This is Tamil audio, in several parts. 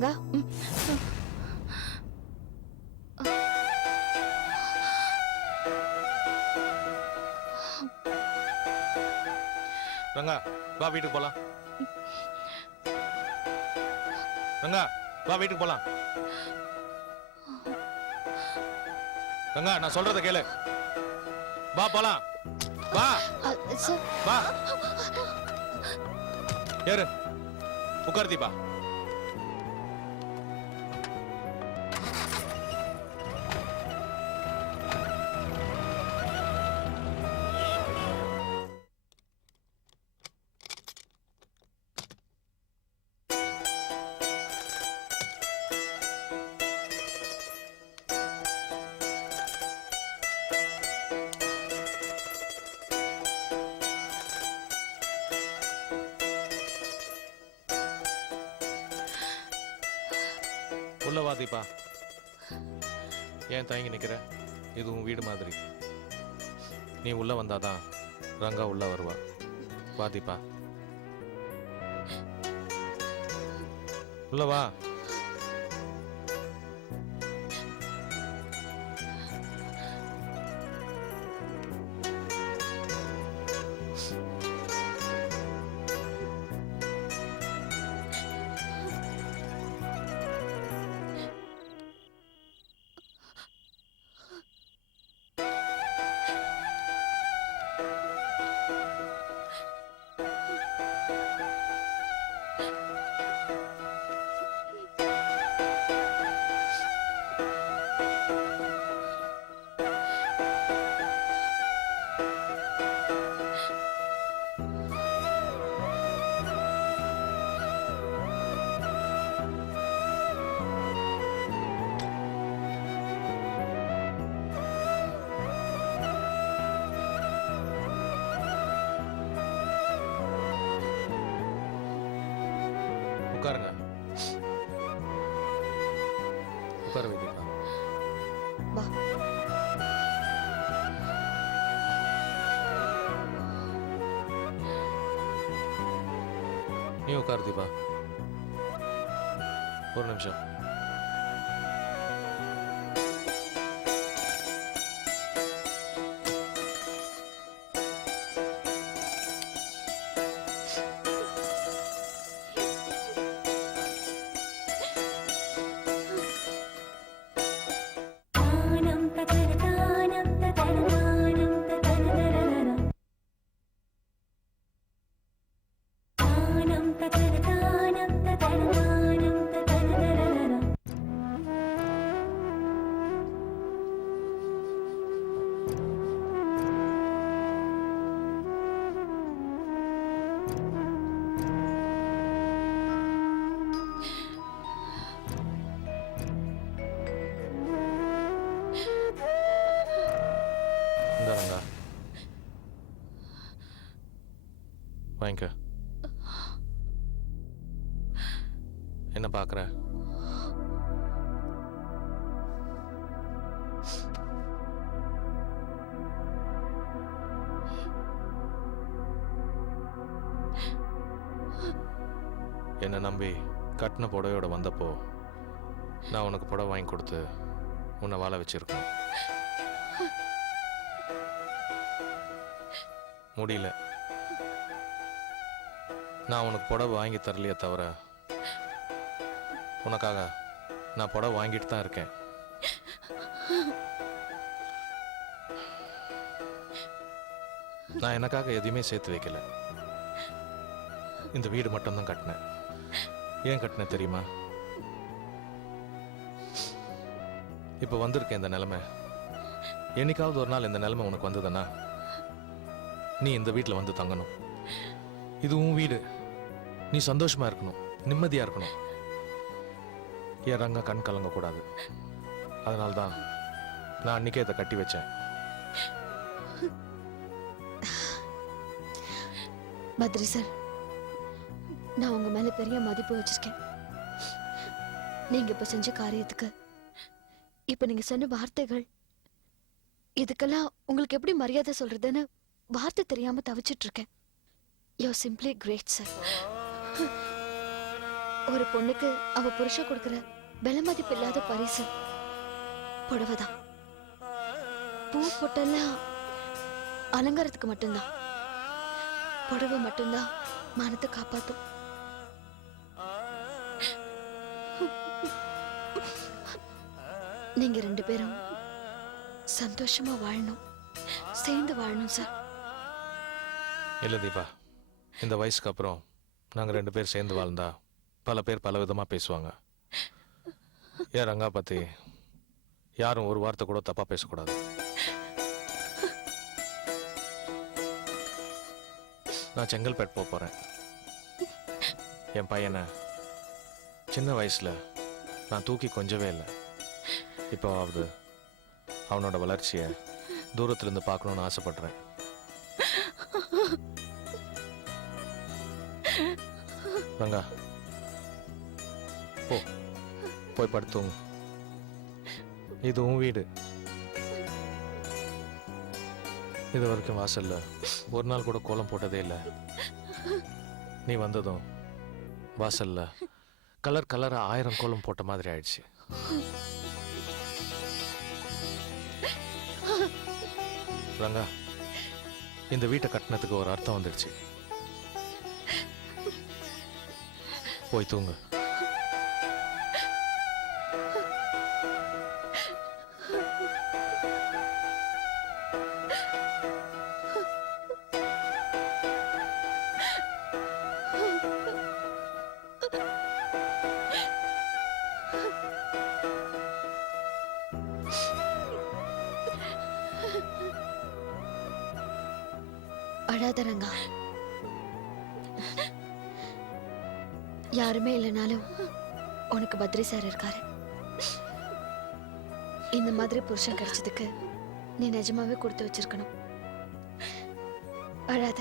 ரங்கா. ரங்கா வா வீட்டுக்கு போலாம். ரங்கா வா வீட்டுக்கு போலாம். ரங்கா நான் சொல்றத கேளு. வா போலாம். வா சார். வா ஏறு உட்கார் தீபா. உள்ள வா தீபா. ஏன் தயங்கி நிக்கிற? இது உன் வீடு மாதிரி. நீ உள்ள வந்தாதான் ரங்கா உள்ள வருவா. வா தீபா உள்ள வா. உட்காருங்க. உட்கார வைத்தீங்களா? வா. நீ உட்காரு தீபா. ஒரு நிமிஷம். ரங்கா வாங்கிக்க. என்ன பாக்குற? என்னை நம்பி கட்டின புடவையோட வந்தப்போ நான் உனக்கு புடவை வாங்கி கொடுத்து உன்னை வாழ வச்சிருக்கேன். முடியல. நான் உனக்கு புடவை வாங்கி தரலையே தவிர உனக்காக நான் புடவை வாங்கிட்டு தான் இருக்கேன். நான் எனக்காக எதையுமே சேர்த்து வைக்கல. இந்த வீடு மட்டும்தான் கட்டினேன். ஏன் கட்டினேன் தெரியுமா? இப்போ வந்திருக்கேன் இந்த நிலைமை. என்னைக்காவது ஒரு நாள் இந்த நிலைமை உனக்கு வந்ததுன்னா நீ இந்த வீட்டில் வந்து தங்கணும். இது உன் வீடு. நீ சந்தோஷமா இருக்கணும், நிம்மதியா இருக்கணும். என் ரங்கா கண் கலங்க கூடாது. அதனால்தான் நான் அன்னைக்கே இதை கட்டி வச்சேன். பத்ரி சார், நான் உங்க மேல பெரிய மதிப்பு வச்சிருக்கேன். நீங்க இப்ப செஞ்ச காரியத்துக்கு, இப்ப நீங்க சொன்ன வார்த்தைகள், இதுக்கெல்லாம் உங்களுக்கு எப்படி மரியாதை சொல்றதுன்னு வார்த்தை தெரியாம தவிச்சிட்டு இருக்கேன். You're simply great, sir. ஒரு பொண்ணுக்கு அவ புருஷன் கொடுக்கிற விலை மதிப்பு இல்லாத பரிசு புடவைதான். பூ பொட்டெல்லாம் அலங்காரத்துக்கு மட்டும்தான். புடவை மட்டும்தான் மானத்தை காப்பாத்தும். நீங்க 2 பேரும் சந்தோஷமா வாழணும், சேர்ந்து வாழணும் சார். இல்லை தீபா, இந்த வயசுக்கு அப்புறம் நாங்கள் 2 பேர் சேர்ந்து வாழ்ந்தா பல பேர் பல விதமாக பேசுவாங்க. ஏன் ரங்கா பற்றி யாரும் ஒரு வார்த்தை கூட தப்பாக பேசக்கூடாது. நான் செங்கல்பேட் போக போகிறேன். என் பையனை சின்ன வயசில் நான் தூக்கி கொஞ்சவே இல்லை. இப்போவாவது அவனோட வளர்ச்சியை தூரத்துலேருந்து பார்க்கணுன்னு ஆசைப்படுறேன். ரங்கா, போய் படுத்துங்க. இது உன் வீடு. இது வரைக்கும் வாசல்ல ஒரு நாள் கூட கோலம் போட்டதே இல்லை. நீ வந்ததும் வாசல்ல கலர் கலரா 1000 கோலம் போட்ட மாதிரி ஆயிடுச்சு. ரங்கா, இந்த வீட்டை கட்டினதுக்கு ஒரு அர்த்தம் வந்துடுச்சு. போய் தூங்கு. அழாத ரங்கா. யாருமே இல்லைனாலும் உனக்கு பத்ரி சார் இருக்காரு. இந்த மாதிரி புருஷன் கிடைச்சதுக்கு நீ நிஜமாவே கொடுத்து வச்சிருக்கணும். அழாத.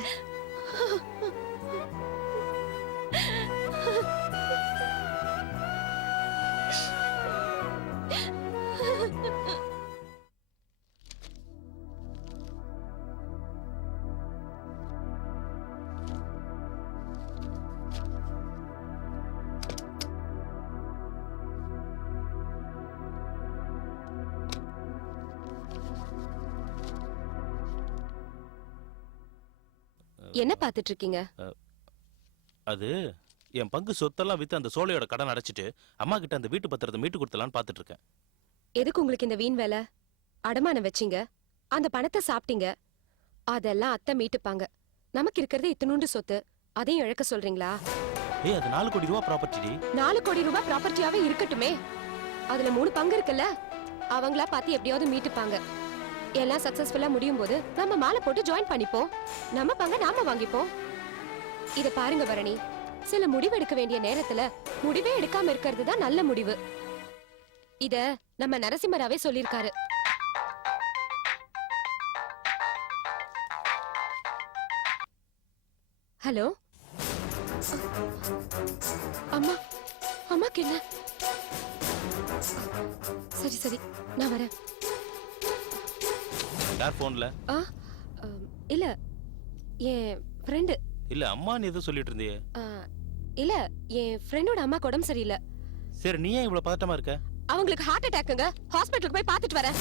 என்ன பாத்துட்டு இருக்கீங்க? அது என் பங்கு சொத்தெல்லாம் வித்து அந்த சோழையோட கடன் அடைச்சிட்டு அம்மா கிட்ட அந்த வீட்டு பத்திரத்தை மீட்டு கொடுத்தலான்னு பாத்துட்டு இருக்கேன். எதுக்கு உங்களுக்கு இந்த வீண் வேலை? அடமானம் வச்சீங்க, அந்த பணத்தை சாப்பிட்டீங்க, அதெல்லாம் அத்தை மீட்டுப்பாங்க. நமக்கு இருக்கிறது இத்தனூண்டு சொத்து, அதையும் இழக்க சொல்றீங்களா? ஏய், அது 4 கோடி ரூபா ப்ராப்பர்ட்டி. 4 கோடி ரூபாய் ப்ராப்பர்ட்டியாவே இருக்கட்டுமே, அதுல 3 பங்கு இருக்குல்ல, அவங்களா பார்த்து எப்படியாவது மீட்டுப்பாங்க. எல்லாம் சக்சஸ்ஃபுல்லா முடியும் போது நம்ம மாலை போட்டு ஜாயின் பண்ணிப்போம். நம்ம பங்க நாம வாங்கிப்போம். இத பாருங்க பரணி, சில முடிவு எடுக்க வேண்டிய நேரத்துல முடிவே எடுக்காம இருக்கிறது தான் நல்ல முடிவு. இத நம்ம நரசிம்மராவே சொல்லிருக்காரு. ஹலோ அம்மா, அம்மாக்கு என்ன? சரி சரி, நான் வரேன். யார் போன்ல? இல்ல, என் ஃப்ரெண்டு. இல்ல அம்மான்னு எதுவும் சொல்லிட்டு இருந்தியே? இல்ல, என் ஃப்ரெண்டோட அம்மா உடம்பு சரியில்லை. சரி, நீ ஏன் இவ்வளவு பதட்டமா இருக்க? அவங்களுக்கு ஹார்ட் அட்டாக்குங்க, ஹாஸ்பிட்டலுக்கு போய் பார்த்துட்டு வரேன்.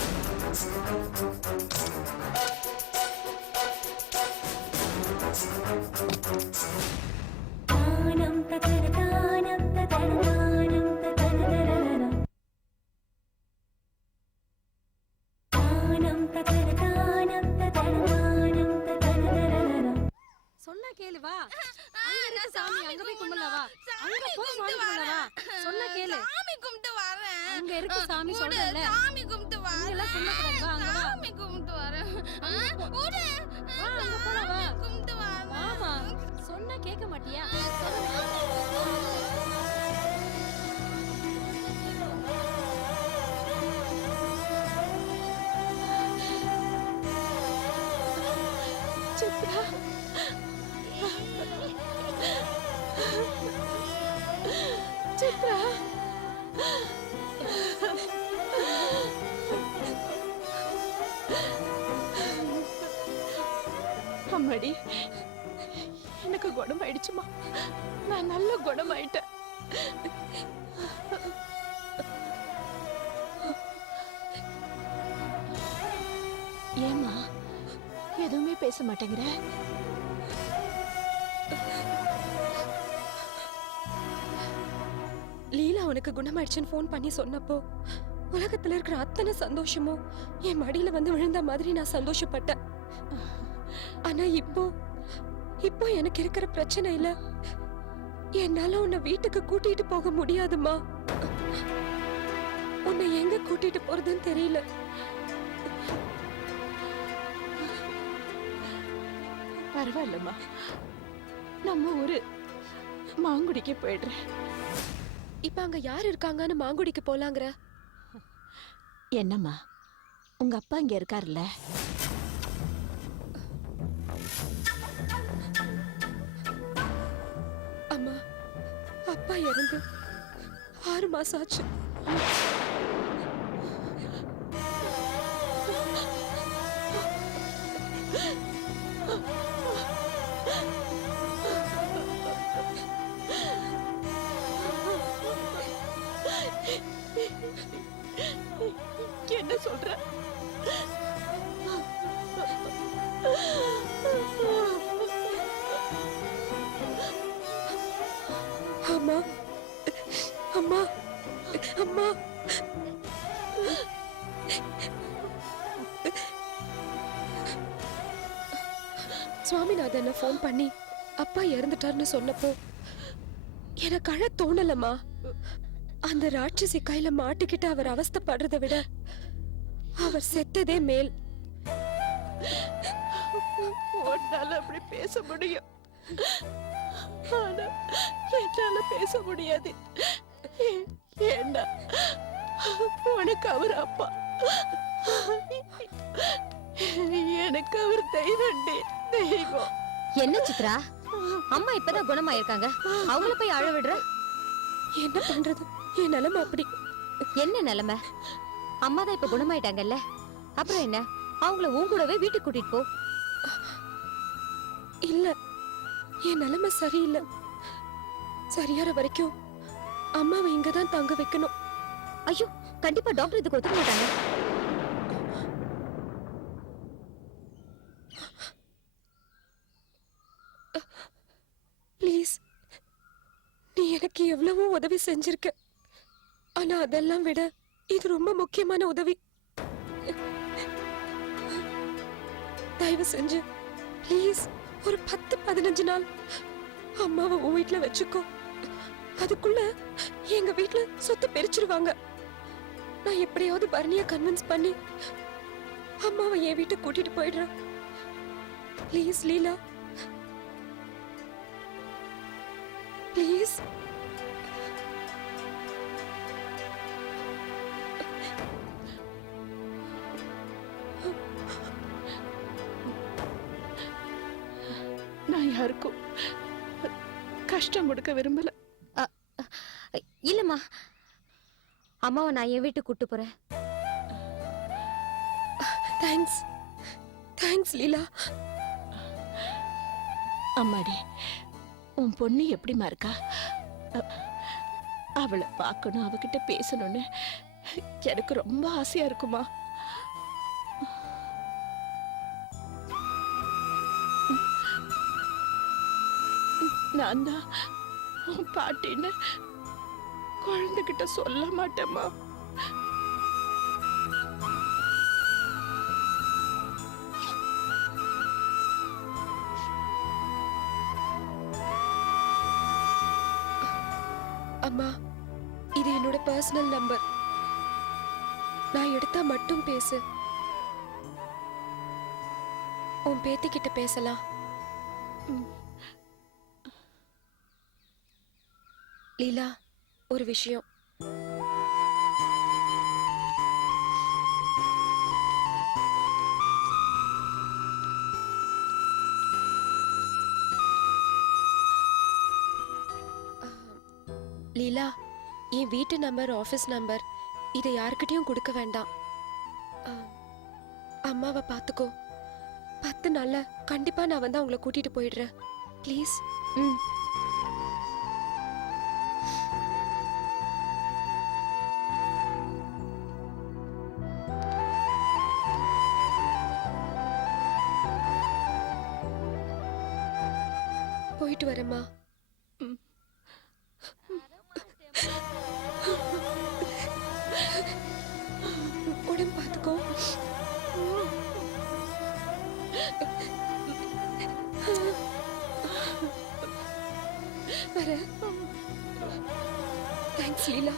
சொன்னா கேளு, வா. அங்க இருக்கு சாமி, அங்க போய் கும்பிடலாம், வா. அங்க போய் சாமி கும்பிடலாம், வா. சொன்னா கேளு. சாமி கும்பிட்டு வரேன். அங்க இருக்கு சாமி சொல்றேன்ல. சாமி கும்பிட்டு வரேன். எல்லாம் கும்பிடுறோம், வா. அங்க வா. சாமி கும்பிட்டு வரேன். ஓடு. வா, அங்க போலாம், வா. கும்பிட்டு வரேன். வாமா. சொன்னா கேட்க மாட்டியா? சித்ரா, சித்ரா, அம்மாடி, எனக்கு குணமாயிடுச்சுமா. நான் நல்ல குணமாயிட்டேன். ஏமா எதுவுமே பேச மாட்டேங்கிற? லீலா உனக்கு குணமாயிடுச்சுன்னு ஃபோன் பண்ணி சொன்னப்போ உலகத்துல இருக்கிற அத்தனை சந்தோஷமும் என் மடியில வந்து விழுந்த மாதிரி நான் சந்தோஷப்பட்டேன். ஆனா இப்போ எனக்கு இருக்கிற பிரச்சனையில என்னால உன்னை வீட்டுக்கு கூட்டிட்டு போக முடியாதுமா. உன்னை எங்க கூட்டிட்டு போறதுன்னு தெரியல. பரவாயில்லம்மா, நம்ம ஊரு மாங்குடிக்கு போயிடுறேன். இப்ப அங்க யார் இருக்காங்கன்னு மாங்குடிக்கு போலாங்கிற? என்னம்மா, உங்க அப்பா இங்க இருக்காருல்ல? அம்மா, அப்பா இறந்து 6 மாசம் ஆச்சு. என்ன சொல்ற? அம்மா, அம்மா, அம்மா. சுவாமிநாதன் ஃபோன் பண்ணி அப்பா இறந்துட்டாருன்னு சொன்னப்போ எனக்கு அழ தோணலம்மா. அந்த ராட்சசி கையில மாட்டிக்கிட்டு அவர் அவஸ்தைப்படுறதை விட அவர் செத்ததே மேல். உன்னால அப்படி பேச முடியும், ஆனா என்னால பேச முடியாது. ஏன்னா உனக்கு அவர் அப்பா, எனக்கு அவர் தெய்வம். என்ன சித்ரா, அம்மா இப்பதான் குணமாயிருக்காங்க, அவங்கள போய் அழ விடுற? என்ன பண்றது, என் நிலைமை அப்படி. என்ன நிலைமை? அம்மா தான் இப்ப குணமாயிட்டாங்கல்ல, அப்புறம் என்ன? அவங்கள உன் கூடவே வீட்டுக்கு கூட்டிட்டு போ. இல்ல, என் நிலைமை சரியில்லை. சரியாற வரைக்கும் அம்மாவை இங்கதான் தங்க வைக்கணும். ஐயோ, கண்டிப்பா டாக்டர் இதுக்கு ஒத்துக்க மாட்டாங்க. ப்ளீஸ், நீ எனக்கு எவ்வளவோ உதவி செஞ்சிருக்க. ஆனா அதெல்லாம் விட இது ரொம்ப முக்கியமான உதவி. தயவு செஞ்சு ப்ளீஸ் ஒரு 10-15 நாள் அம்மாவை உன் வீட்டுல வச்சுக்கோ. அதுக்குள்ள எங்க வீட்டுல சொத்து பிரிச்சிருவாங்க. நான் எப்படியாவது பரணிய கன்வின்ஸ் பண்ணி அம்மாவை என் வீட்டுக்கு கூட்டிட்டு போயிடுறேன். Please Leela, please. நான் யாருக்கும் கஷ்டம் கொடுக்க விரும்பல. இல்லம்மா, அம்மாவை நான் என் வீட்டுக்கு கூட்டு போறேன். தேங்க்ஸ், தேங்க்ஸ் லீலா. அம்மாடி, உன் பொண்ணு எப்படிமா இருக்கா? அவளை பார்க்கணும், அவகிட்ட பேசணும்னு எனக்கு ரொம்ப ஆசையா இருக்குமா. நான் தான் உன் பாட்டின்னு குழந்தைகிட்ட சொல்ல மாட்டேம்மா. அம்மா, இது என்னோட பர்சனல் நம்பர். நான் எடுத்தா மட்டும் பேசு. உன் பேத்தி கிட்ட பேசலாம். லீலா, ஒரு விஷயம். லீலா, என் வீட்டு நம்பர், ஆபீஸ் நம்பர் இதை யாருக்கிட்டையும் கொடுக்க வேண்டாம். அம்மாவை பார்த்துக்கோ. 10 நாள்ல கண்டிப்பா நான் வந்து அவங்கள கூட்டிட்டு போயிடுறேன். ப்ளீஸ். ம். போயிட்டு வரேம்மா. உடம்பு பார்த்துக்கோ. வரேன். தேங்க்ஸ் லீலா.